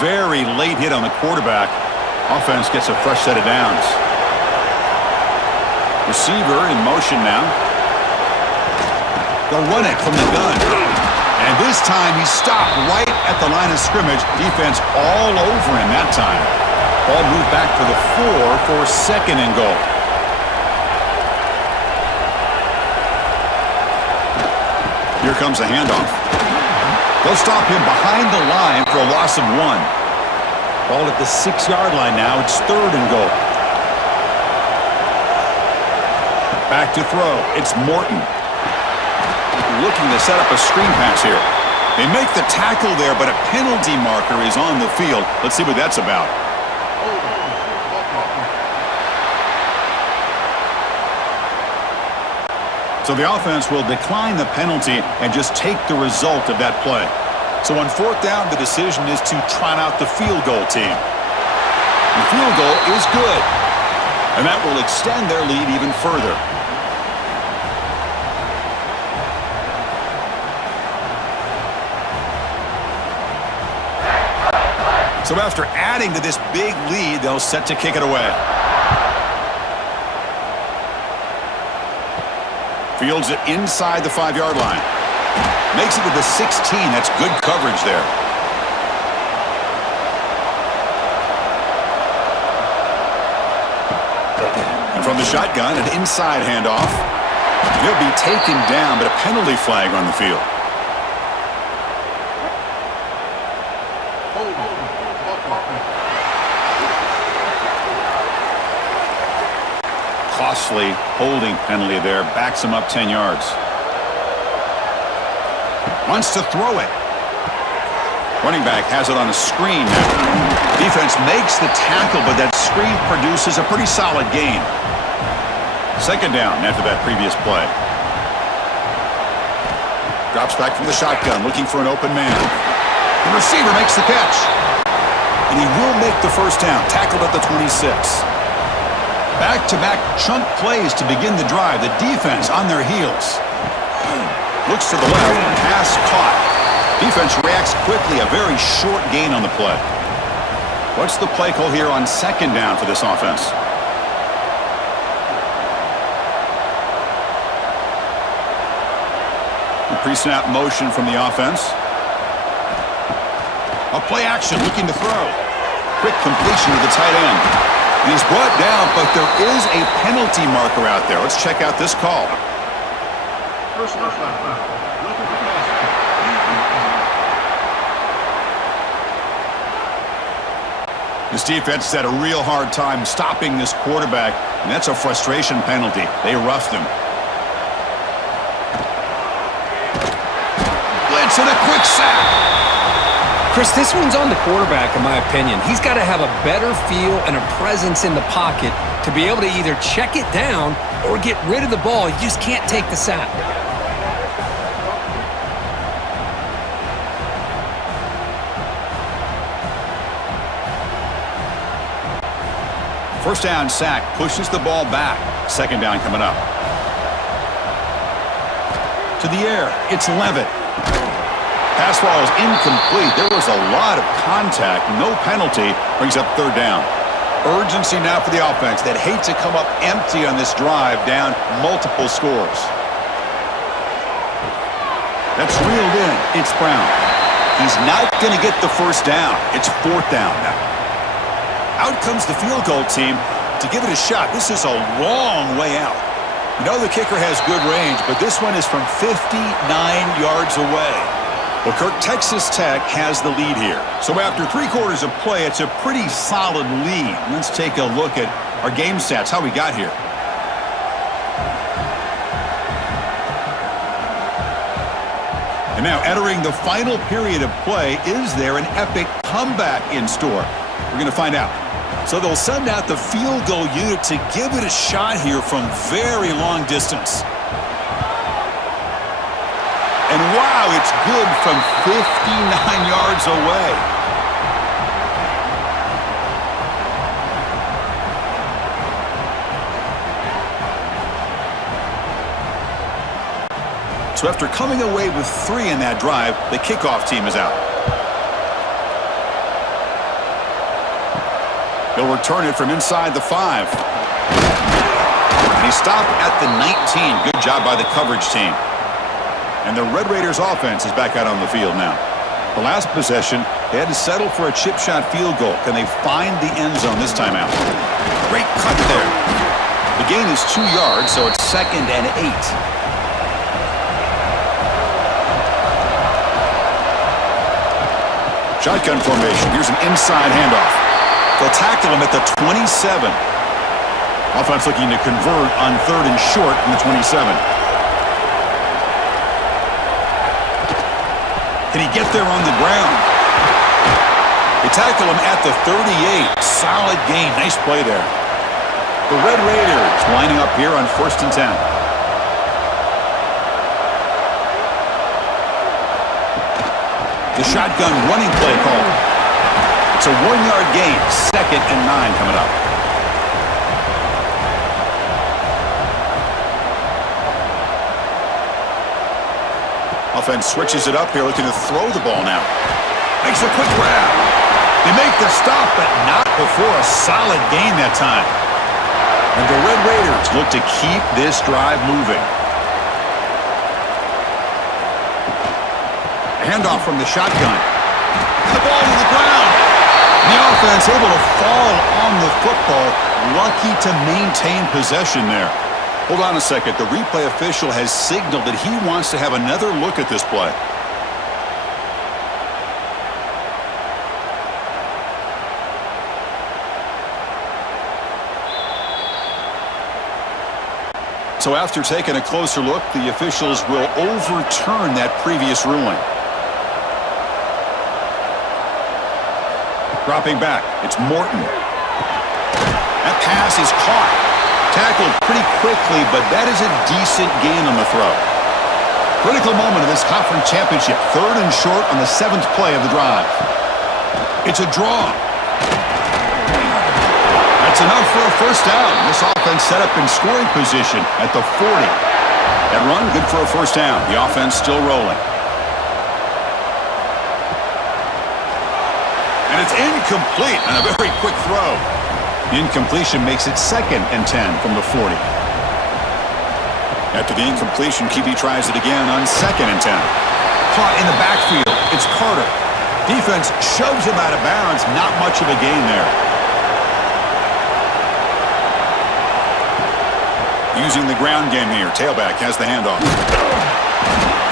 Very late hit on the quarterback. Offense gets a fresh set of downs. Receiver in motion now. They'll run it from the gun. And this time he stopped right at the line of scrimmage. Defense all over him that time. Ball moved back to the 4 for 2nd and goal. Here comes a handoff. They'll stop him behind the line for a loss of 1. Ball at the 6-yard line now. It's 3rd and goal. Back to throw. It's Morton. Looking to set up a screen pass here. They make the tackle there, but a penalty marker is on the field. Let's see what that's about. So the offense will decline the penalty and just take the result of that play. So on 4th down, the decision is to trot out the field goal team. The field goal is good, and that will extend their lead even further. So after adding to this big lead, they'll set to kick it away. Fields it inside the 5-yard line. Makes it to the 16. That's good coverage there. And from the shotgun, an inside handoff. He'll be taken down, but a penalty flag on the field. Costly holding penalty there. Backs him up 10 yards. Wants to throw it. Running back has it on a screen now. Defense makes the tackle, but that screen produces a pretty solid gain. 2nd down after that previous play. Drops back from the shotgun, looking for an open man. The receiver makes the catch. And he will make the first down, tackled at the 26. Back-to-back chunk plays to begin the drive. The defense on their heels. Looks to the left, pass caught. Defense reacts quickly, a very short gain on the play. What's the play call here on 2nd down for this offense? A pre-snap motion from the offense. A play action, looking to throw. Quick completion to the tight end. He's brought down, but there is a penalty marker out there. Let's check out this call. This defense has had a real hard time stopping this quarterback, and that's a frustration penalty. They roughed him. Blitz and a quick sack. Chris, this one's on the quarterback, in my opinion. He's got to have a better feel and a presence in the pocket to be able to either check it down or get rid of the ball. You just can't take the sack. First down sack pushes the ball back. Second down coming up. To the air, it's Levitt. Pass ball is incomplete. There was a lot of contact. No penalty. Brings up third down. Urgency now for the offense that hate to come up empty on this drive, down multiple scores. That's reeled in. It's Brown. He's not going to get the first down. It's fourth down now. Out comes the field goal team to give it a shot. This is a long way out. You know the kicker has good range, but this one is from 59 yards away. Well, Kirk, Texas Tech has the lead here. So after 3 quarters of play, it's a pretty solid lead. Let's take a look at our game stats, how we got here. And now entering the final period of play, is there an epic comeback in store? We're going to find out. So they'll send out the field goal unit to give it a shot here from very long distance. And wow, it's good from 59 yards away. So after coming away with 3 in that drive, the kickoff team is out. He'll return it from inside the 5. And he stopped at the 19. Good job by the coverage team. And the Red Raiders offense is back out on the field now. The last possession, they had to settle for a chip shot field goal. Can they find the end zone this time out? Great cut there. The gain is 2 yards, so it's 2nd and 8. Shotgun formation. Here's an inside handoff. They'll tackle him at the 27. Offense looking to convert on 3rd and short from the 27. Can he get there on the ground? They tackle him at the 38. Solid gain. Nice play there. The Red Raiders lining up here on 1st and 10. The shotgun running play call. It's a 1-yard gain. 2nd and 9 coming up. Offense switches it up here, looking to throw the ball now. Makes a quick grab. They make the stop, but not before a solid gain that time. And the Red Raiders look to keep this drive moving. Handoff from the shotgun. The ball to the ground. The offense able to fall on the football. Lucky to maintain possession there. Hold on a second. The replay official has signaled that he wants to have another look at this play. So after taking a closer look, the officials will overturn that previous ruling. Dropping back, it's Morton. That pass is caught. Tackled pretty quickly, but that is a decent gain on the throw. Critical moment of this conference championship. 3rd and short on the 7th play of the drive. It's a draw. That's enough for a first down. This offense set up in scoring position at the 40. That run, good for a first down. The offense still rolling. And it's incomplete on a very quick throw. The incompletion makes it 2nd and 10 from the 40. After the incompletion, QB tries it again on 2nd and 10. Caught in the backfield. It's Carter. Defense shoves him out of bounds. Not much of a gain there. Using the ground game here. Tailback has the handoff.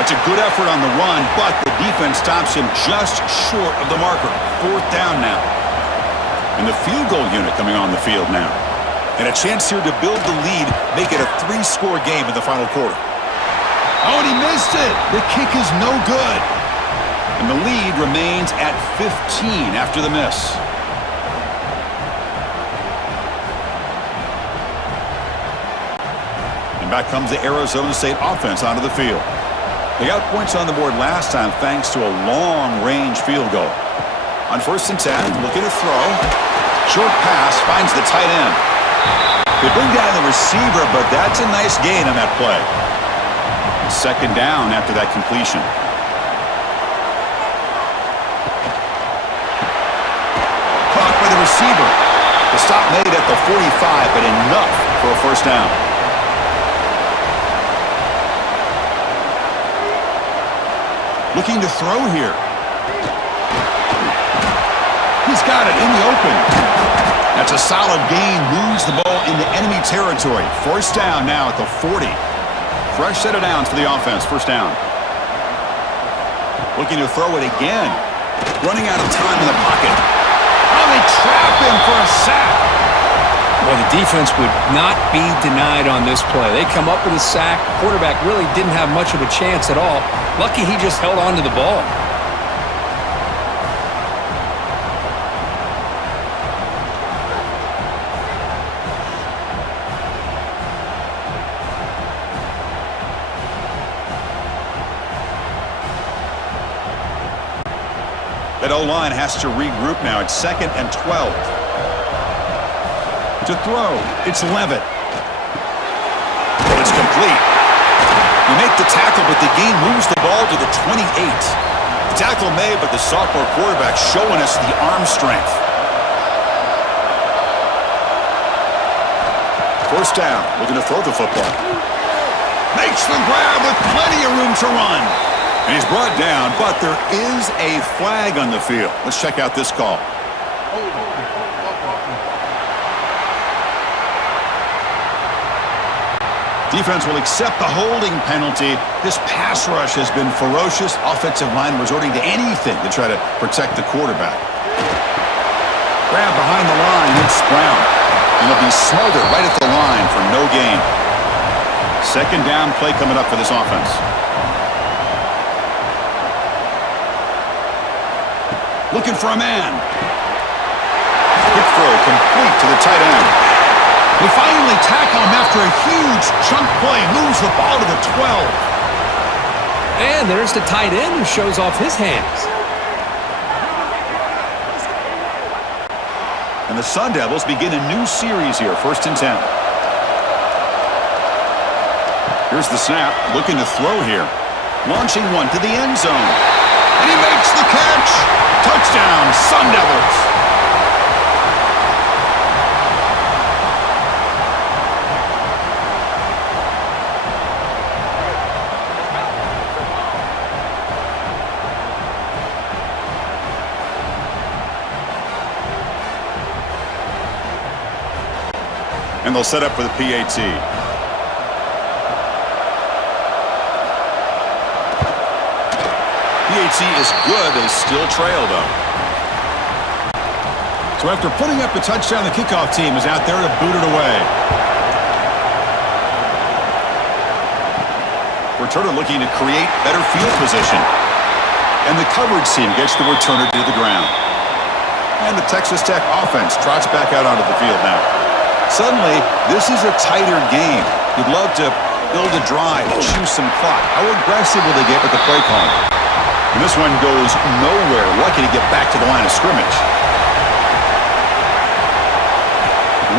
That's a good effort on the run, but the defense stops him just short of the marker. 4th down now. And the field goal unit coming on the field now. And a chance here to build the lead, make it a 3-score game in the final quarter. Oh, and he missed it. The kick is no good. And the lead remains at 15 after the miss. And back comes the Arizona State offense onto the field. They got points on the board last time thanks to a long-range field goal. On 1st and 10, looking to throw. Short pass finds the tight end. They bring down the receiver, but that's a nice gain on that play. Second down after that completion. Caught by the receiver. The stop made at the 45, but enough for a first down. Looking to throw here. He's got it in the open. That's a solid gain. Moves the ball into enemy territory. First down now at the 40. Fresh set of downs for the offense. First down. Looking to throw it again. Running out of time in the pocket. Oh, they trap him for a sack. Well, the defense would not be denied on this play. They come up with a sack. Quarterback really didn't have much of a chance at all. Lucky he just held on to the ball. That O-line has to regroup now. It's 2nd and 12. To throw, it's Levitt. But it's complete. You make the tackle, but the gain moves the ball to the 28. The tackle made, but the sophomore quarterback showing us the arm strength. First down, looking to throw the football. Makes the grab with plenty of room to run. And he's brought down, but there is a flag on the field. Let's check out this call. Defense will accept the holding penalty. This pass rush has been ferocious. Offensive line resorting to anything to try to protect the quarterback. Grab behind the line, it's Brown. And he'll be smothered right at the line for no gain. Second down play coming up for this offense. Looking for a man. Quick throw complete to the tight end. They finally tackle him after a huge chunk play. Moves the ball to the 12. And there's the tight end who shows off his hands. And the Sun Devils begin a new series here. 1st and 10. Here's the snap. Looking to throw here. Launching one to the end zone. And he makes the catch. Touchdown, Sun Devils. And they'll set up for the PAT. PAT is good. They still trail, though. So after putting up a touchdown, the kickoff team is out there to boot it away. Returner looking to create better field position. And the coverage team gets the returner to the ground. And the Texas Tech offense trots back out onto the field now. Suddenly, this is a tighter game. You'd love to build a drive, choose some clock. How aggressive will they get with the play calling? And this one goes nowhere. Lucky to get back to the line of scrimmage.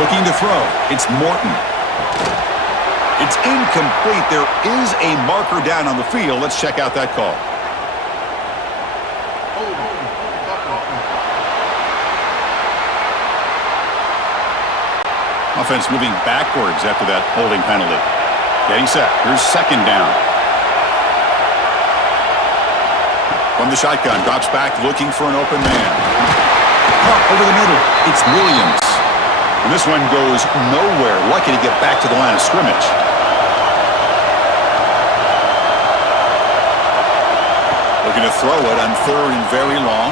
Looking to throw. It's Morton. It's incomplete. There is a marker down on the field. Let's check out that call. Offense moving backwards after that holding penalty. Getting set. Here's second down. From the shotgun, drops back looking for an open man. Over the middle, it's Williams. And this one goes nowhere. Lucky to get back to the line of scrimmage. Looking to throw it on 3rd and very long.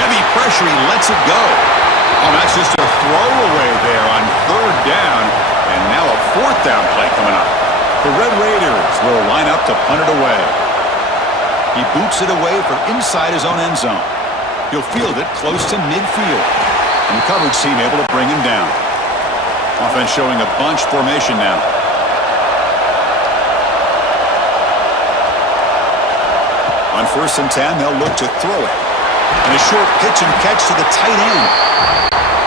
Heavy pressure, he lets it go. Oh, that's just a throwaway there on 3rd down. And now a 4th down play coming up. The Red Raiders will line up to punt it away. He boots it away from inside his own end zone. He'll field it close to midfield. And the coverage team able to bring him down. Offense showing a bunch formation now. On 1st and 10, they'll look to throw it. And a short pitch and catch to the tight end.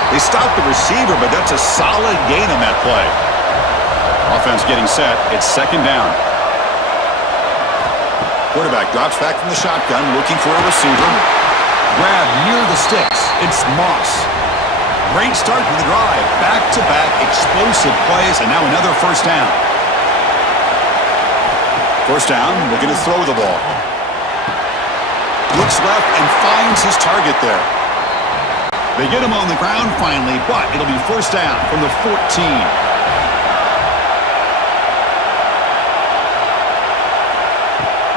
They stopped the receiver, but that's a solid gain on that play. Offense getting set. It's second down. Quarterback drops back from the shotgun, looking for a receiver. Grab near the sticks. It's Moss. Great start for the drive. Back-to-back explosive plays, and now another first down. First down, looking to throw the ball. Looks left and finds his target there. They get him on the ground finally, but it'll be first down from the 14.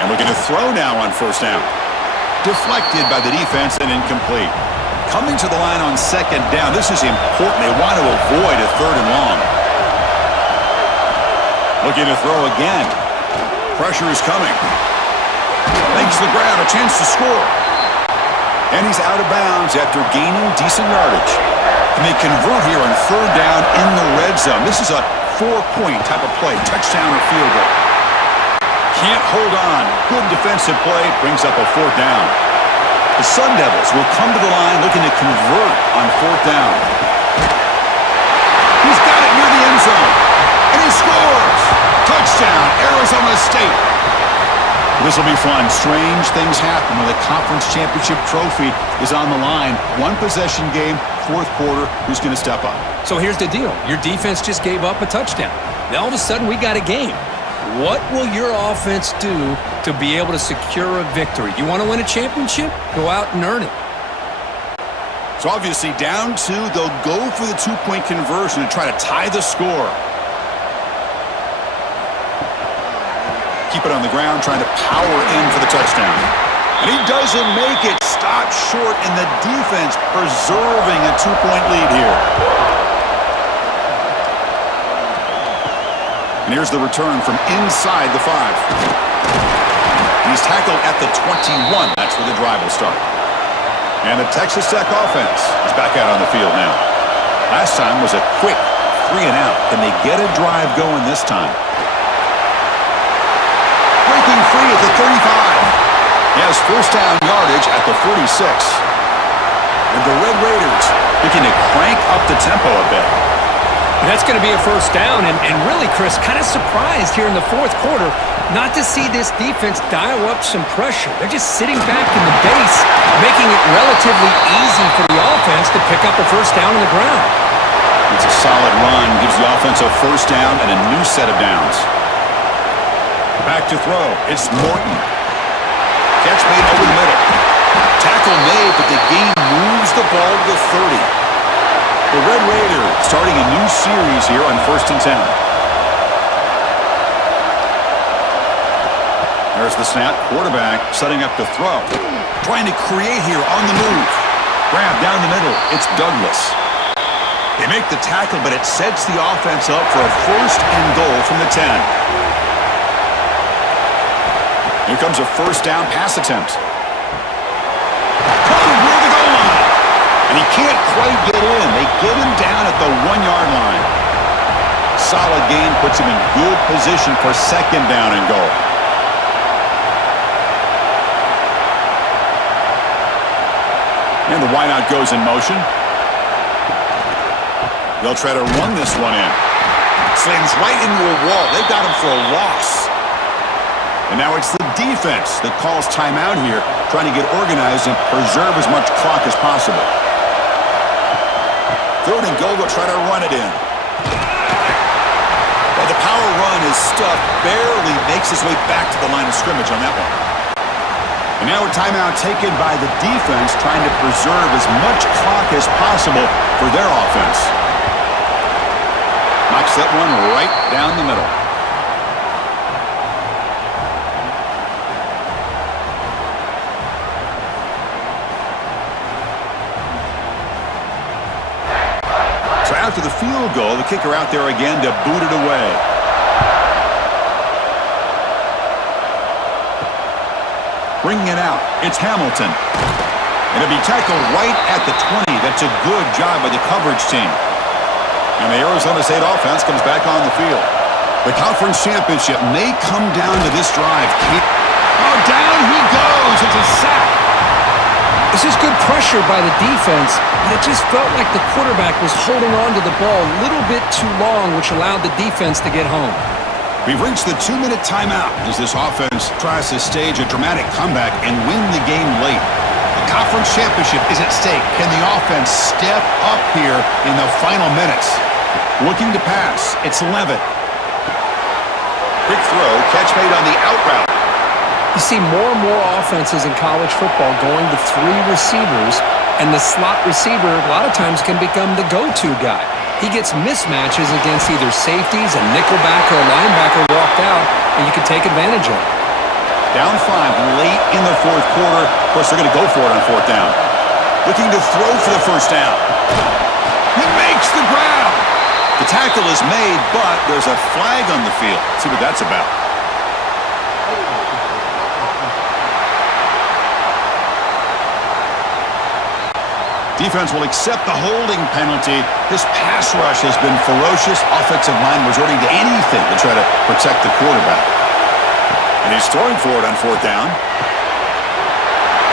And looking to throw now on first down. Deflected by the defense and incomplete. Coming to the line on second down. This is important. They want to avoid a third and long. Looking to throw again. Pressure is coming. Makes the grab, a chance to score. And he's out of bounds after gaining decent yardage. And they convert here on third down in the red zone. This is a 4-point type of play. Touchdown or field goal. Can't hold on. Good defensive play. Brings up a fourth down. The Sun Devils will come to the line looking to convert on fourth down. He's got it near the end zone. And he scores. Touchdown, Arizona State. This will be fun. Strange things happen when the conference championship trophy is on the line. One possession game, fourth quarter. Who's going to step up? So here's the deal. Your defense just gave up a touchdown. Now all of a sudden we got a game. What will your offense do to be able to secure a victory? You want to win a championship? Go out and earn it. So obviously down two, they'll go for the two-point conversion to try to tie the score. Keep it on the ground, trying to power in for the touchdown. And he doesn't make it. Stopped short, and the defense preserving a two-point lead here. And here's the return from inside the 5. He's tackled at the 21. That's where the drive will start. And the Texas Tech offense is back out on the field now. Last time was a quick 3-and-out. Can they get a drive going this time? Breaking free at the 35. He has first down yardage at the 46. And the Red Raiders looking to crank up the tempo a bit. And that's going to be a first down, and really, Chris, kind of surprised here in the fourth quarter not to see this defense dial up some pressure. They're just sitting back in the base, making it relatively easy for the offense to pick up a first down on the ground. It's a solid run, gives the offense a first down and a new set of downs. Back to throw, it's Morton. Catch made over the middle. Tackle made, but the game moves the ball to the 30. The Red Raiders starting a new series here on 1st and 10. There's the snap. Quarterback setting up to throw. Trying to create here on the move. Grab down the middle. It's Douglas. They make the tackle, but it sets the offense up for a first and goal from the 10. Here comes a first down pass attempt. Covered near the goal line. And he can't quite get in. They get him down at the 1-yard line. Solid gain puts him in good position for second down and goal. And the wideout goes in motion. They'll try to run this one in. Slams right into a wall. They've got him for a loss. And now it's the defense that calls timeout here, trying to get organized and preserve as much clock as possible. Third and goal, they'll try to run it in. Well, the power run is stuffed, barely makes his way back to the line of scrimmage on that one. And now a timeout taken by the defense, trying to preserve as much clock as possible for their offense. Knocks that one right down the middle. So after the field goal, the kicker out there again to boot it away. Bringing it out, it's Hamilton. And it'll be tackled right at the 20. That's a good job by the coverage team. And the Arizona State offense comes back on the field. The conference championship may come down to this drive. Oh, down he goes. It's a sack. This is good pressure pressured by the defense, but it just felt like the quarterback was holding on to the ball a little bit too long, which allowed the defense to get home. We've reached the 2-minute timeout as this offense tries to stage a dramatic comeback and win the game late. The conference championship is at stake. Can the offense step up here in the final minutes? Looking to pass. It's Levitt. Quick throw. Catch made on the out route. You see more and more offenses in college football going to 3 receivers, and the slot receiver a lot of times can become the go-to guy. He gets mismatches against either safeties, a nickelback, or a linebacker walked out, and you can take advantage of it. Down 5 late in the fourth quarter. Of course, they're going to go for it on fourth down. Looking to throw for the first down. He makes the grab. The tackle is made, but there's a flag on the field. Let's see what that's about. Defense will accept the holding penalty. This pass rush has been ferocious. Offensive line resorting to anything to try to protect the quarterback. And he's throwing for it on fourth down.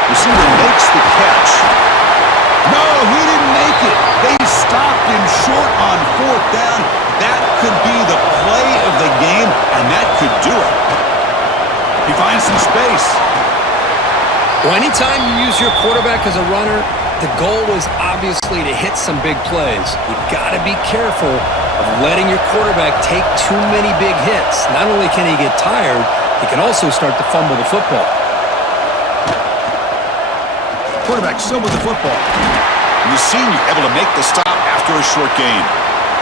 Receiver makes the catch. No, he didn't make it. They stopped him short on fourth down. That could be the play of the game, and that could do it. He finds some space. Well, anytime you use your quarterback as a runner, the goal is obviously to hit some big plays. You've got to be careful of letting your quarterback take too many big hits. Not only can he get tired, he can also start to fumble the football. Quarterback still with the football. And the senior able to make the stop after a short gain.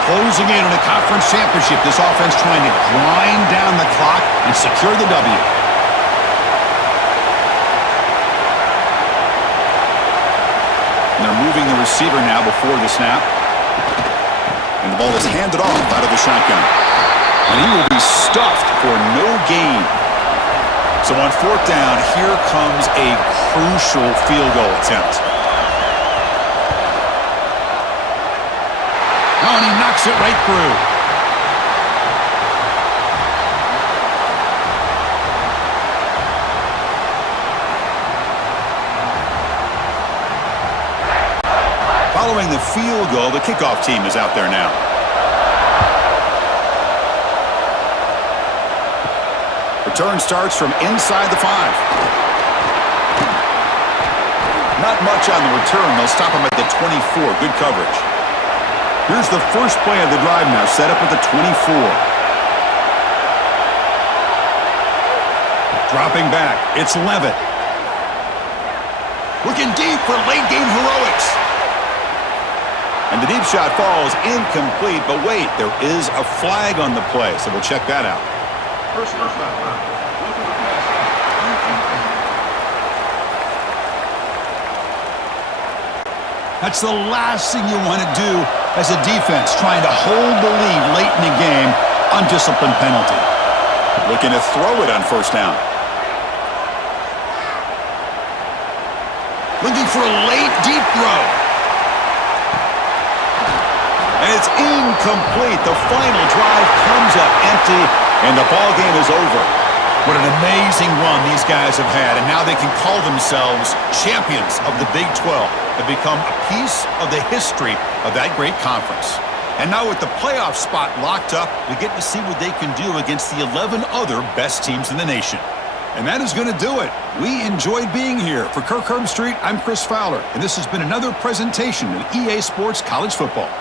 Closing in on a conference championship, this offense trying to grind down the clock and secure the W. And they're moving the receiver now before the snap. And the ball is handed off out of the shotgun. And he will be stuffed for no gain. So on fourth down, here comes a crucial field goal attempt. Oh, and he knocks it right through. Following the field goal, the kickoff team is out there now. Return starts from inside the 5. Not much on the return. They'll stop him at the 24. Good coverage. Here's the first play of the drive now, set up at the 24. Dropping back, it's Levitt. Looking deep for late game heroics. And the deep shot falls incomplete, but wait, there is a flag on the play, so we'll check that out. That's the last thing you want to do as a defense, trying to hold the lead late in the game. Undisciplined penalty. Looking to throw it on first down. Looking for a late deep throw. And it's incomplete. The final drive comes up empty, and the ball game is over. What an amazing run these guys have had, and now they can call themselves champions of the Big 12 and become a piece of the history of that great conference. And now with the playoff spot locked up, we get to see what they can do against the 11 other best teams in the nation. And that is going to do it. We enjoyed being here. For Kirk Herbstreit, I'm Chris Fowler, and this has been another presentation of EA Sports College Football.